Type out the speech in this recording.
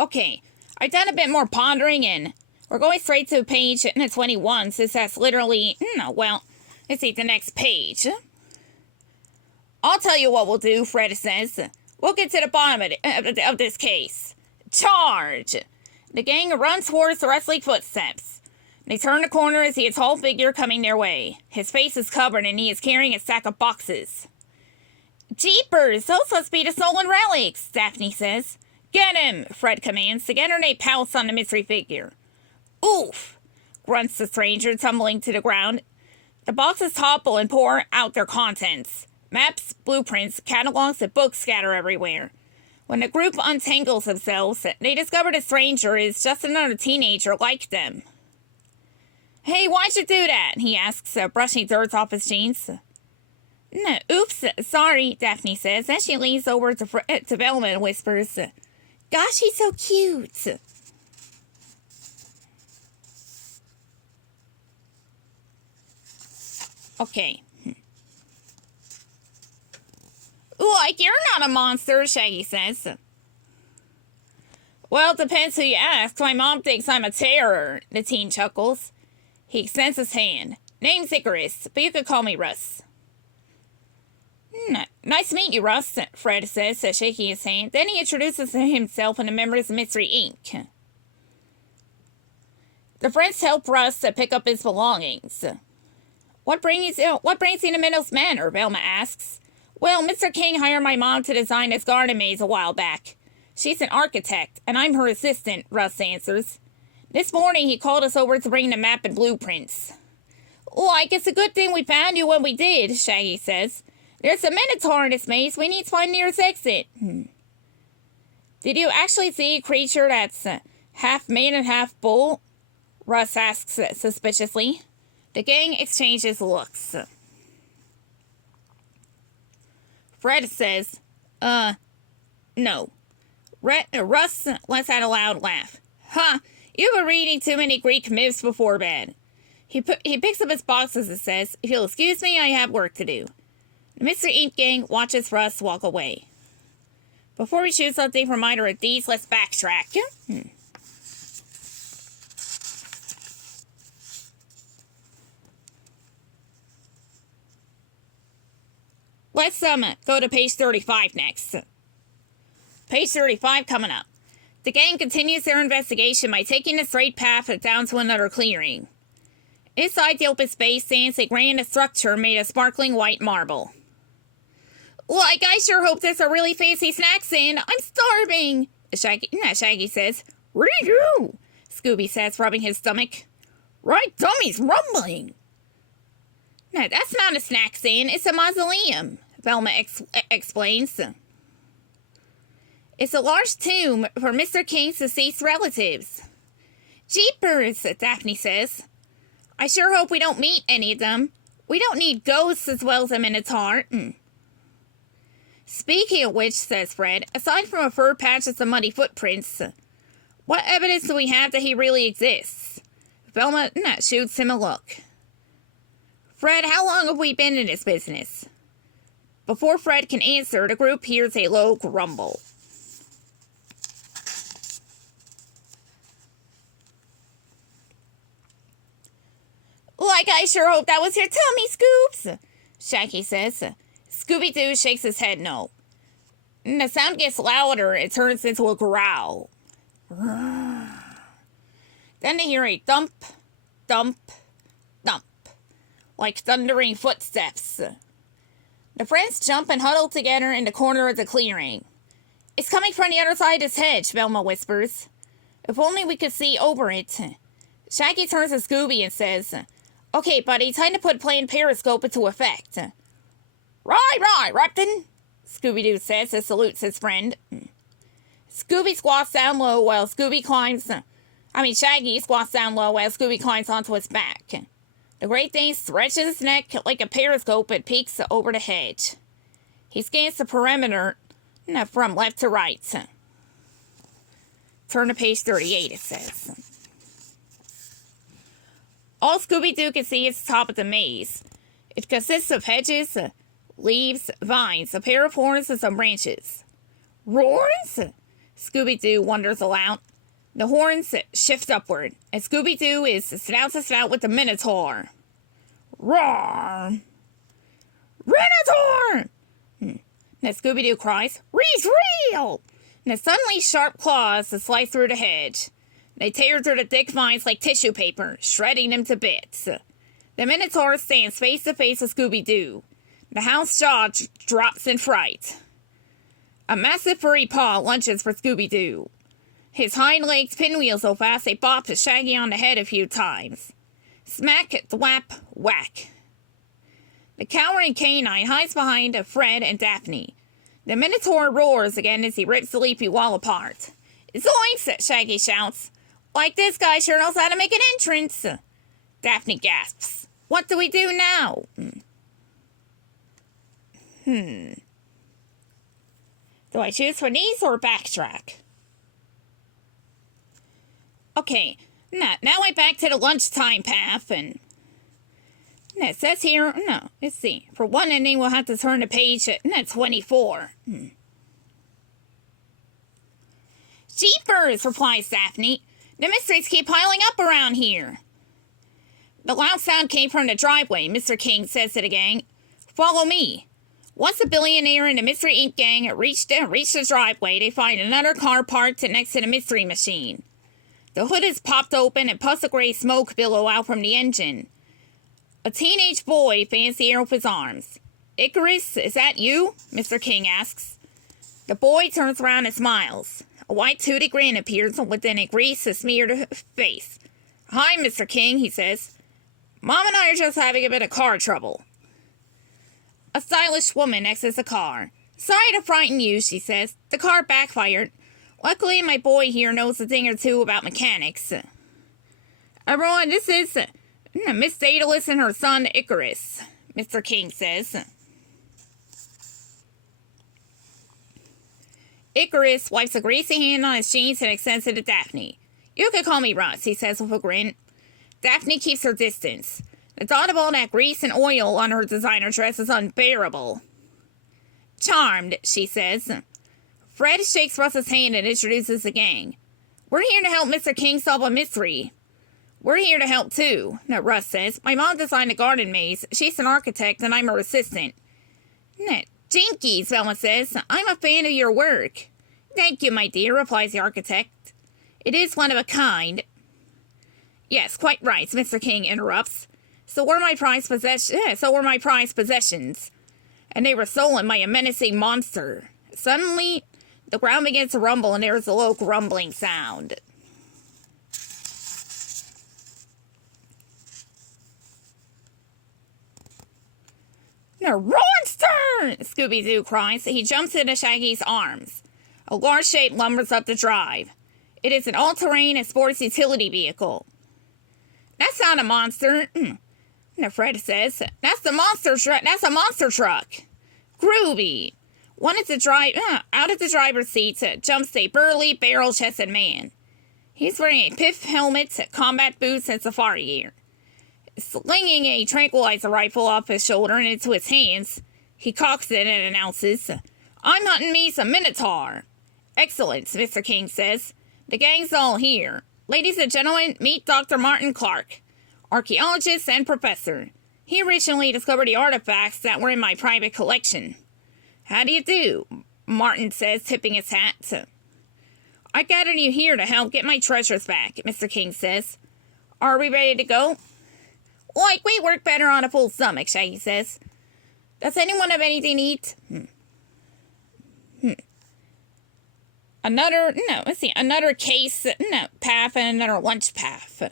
Okay, I've done a bit more pondering and we're going straight to page 21 since that's literally, well, let's see, the next page. I'll tell you what we'll do, Fred says. We'll get to the bottom of this case. Charge! The gang runs towards the rustling footsteps. They turn the corner and see a tall figure coming their way. His face is covered and he is carrying a stack of boxes. Jeepers, those must be the stolen relics, Daphne says. Get him, Fred commands. Together they pounce on the mystery figure. Oof, grunts the stranger, tumbling to the ground. The boxes topple and pour out their contents. Maps, blueprints, catalogs, and books scatter everywhere. When the group untangles themselves, they discover the stranger is just another teenager like them. Hey, why'd you do that? He asks, brushing dirt off his jeans. No, oops, sorry, Daphne says. Then she leans over to Velma and whispers, Gosh, he's so cute. Okay. Like, you're not a monster, Shaggy says. Well, it depends who you ask. My mom thinks I'm a terror, the teen chuckles. He extends his hand. Name's Icarus, but you could call me Russ. Nice to meet you, Russ, Fred says, shaking his hand. Then he introduces himself and the members of Mystery Inc. The friends help Russ pick up his belongings. What brings you to Meadows Manor? Velma asks. Well, Mr. King hired my mom to design his garden maze a while back. She's an architect, and I'm her assistant, Russ answers. This morning he called us over to bring the map and blueprints. Like, it's a good thing we found you when we did, Shaggy says. There's a minotaur in this maze. We need to find the nearest exit. Did you actually see a creature that's half man and half bull? Russ asks suspiciously. The gang exchanges looks. Fred says, no. Russ lets out a loud laugh. Huh, you've been reading too many Greek myths before bed. He picks up his boxes and says, If you'll excuse me, I have work to do. The Mr. Ink gang watches Russ walk away. Before we choose something from either of these, let's backtrack. Let's go to page 35 next. Page 35 coming up. The gang continues their investigation by taking a straight path down to another clearing. Inside the open space stands a grand structure made of sparkling white marble. Like, I sure hope there's a really fancy snacks in. I'm starving, Shaggy says. Ree-doo, Scooby says, rubbing his stomach. Right tummy's rumbling. No, that's not a snack stand. It's a mausoleum, Velma explains. It's a large tomb for Mr. King's deceased relatives. Jeepers, Daphne says. I sure hope we don't meet any of them. We don't need ghosts as well as a minotaur. Speaking of which, says Fred, aside from a fur patch and some muddy footprints, what evidence do we have that he really exists? Velma shoots him a look. Fred, how long have we been in this business? Before Fred can answer, the group hears a low grumble. Like, I sure hope that was your tummy, Scoops, Shaggy says. Scooby-Doo shakes his head no. And the sound gets louder. It turns into a growl. Then they hear a thump, thump, thump, like thundering footsteps. The friends jump and huddle together in the corner of the clearing. It's coming from the other side of this hedge, Velma whispers. If only we could see over it. Shaggy turns to Scooby and says, Okay, buddy, time to put playing Periscope into effect. Right, Repton, Scooby-Doo says and salutes his friend. Shaggy squats down low while Scooby climbs onto his back. The Great Dane stretches his neck like a periscope and peeks over the hedge. He scans the perimeter from left to right. Turn to page 38, it says. All Scooby-Doo can see is the top of the maze. It consists of hedges, leaves, vines, a pair of horns, and some branches. Horns? Scooby-Doo wonders aloud. The horns shift upward, and Scooby-Doo is snout to snout with the Minotaur. Roar! Minotaur! Now Scooby-Doo cries, "He's real!" Now suddenly sharp claws slice through the hedge. They tear through the thick vines like tissue paper, shredding them to bits. The Minotaur stands face to face with Scooby-Doo. The house jaw drops in fright. A massive furry paw lunges for Scooby-Doo. His hind legs pinwheel so fast they bop Shaggy on the head a few times. Smack, thwap, whack. The cowering canine hides behind Fred and Daphne. The Minotaur roars again as he rips the leafy wall apart. "Zoinks!" Shaggy shouts. "Like this guy sure knows how to make an entrance." Daphne gasps. "What do we do now?" Do I choose for these or backtrack? Okay, now I'm back to the lunchtime path, and it says here, no, let's see. For one ending, we'll have to turn the page at 24. "Jeepers," replies Daphne. "The mysteries keep piling up around here." The loud sound came from the driveway. Mr. King says to the gang, "Follow me." Once the billionaire and the Mystery Inc. gang reach the driveway, they find another car parked next to the mystery machine. The hood is popped open and puffs of gray smoke billow out from the engine. A teenage boy fans the air with his arms. "Icarus, is that you?" Mr. King asks. The boy turns around and smiles. A white toothy grin appears within a grease-smeared face. "Hi, Mr. King," he says. "Mom and I are just having a bit of car trouble." A stylish woman exits the car. "Sorry to frighten you," she says. "The car backfired. Luckily, my boy here knows a thing or two about mechanics." "Everyone, this is Miss Daedalus and her son Icarus," Mr. King says. Icarus wipes a greasy hand on his jeans and extends it to Daphne. "You can call me Russ," he says with a grin. Daphne keeps her distance. The thought of all that grease and oil on her designer dress is unbearable. "Charmed," she says. Fred shakes Russ's hand and introduces the gang. "We're here to help Mr. King solve a mystery." "We're here to help, too," Russ says. "My mom designed a garden maze. She's an architect, and I'm her assistant." "Jinkies," Velma says. "I'm a fan of your work." "Thank you, my dear," replies the architect. "It is one of a kind." "Yes, quite right," Mr. King interrupts. So were my prized possessions. And they were stolen by a menacing monster. Suddenly, the ground begins to rumble and there is a low grumbling sound. "The monster!" Scooby-Doo cries. He jumps into Shaggy's arms. A large shape lumbers up the drive. It is an all-terrain and sports utility vehicle. "That's not a monster," Fred says. That's a monster truck." "Groovy." Out of the driver's seat jumps a burly, barrel-chested man. He's wearing a pith helmet, combat boots, and safari gear. Slinging a tranquilizer rifle off his shoulder and into his hands, he cocks it and announces, "I'm hunting me some Minotaur." "Excellent," Mr. King says. "The gang's all here. Ladies and gentlemen, meet Dr. Martin Clark, archaeologist and professor. He originally discovered the artifacts that were in my private collection." "How do you do?" Martin says, tipping his hat. "I gathered you here to help get my treasures back," Mr. King says. "Are we ready to go?" "Like, we work better on a full stomach," Shaggy says. "Does anyone have anything to eat?" Another case, path, and another lunch path.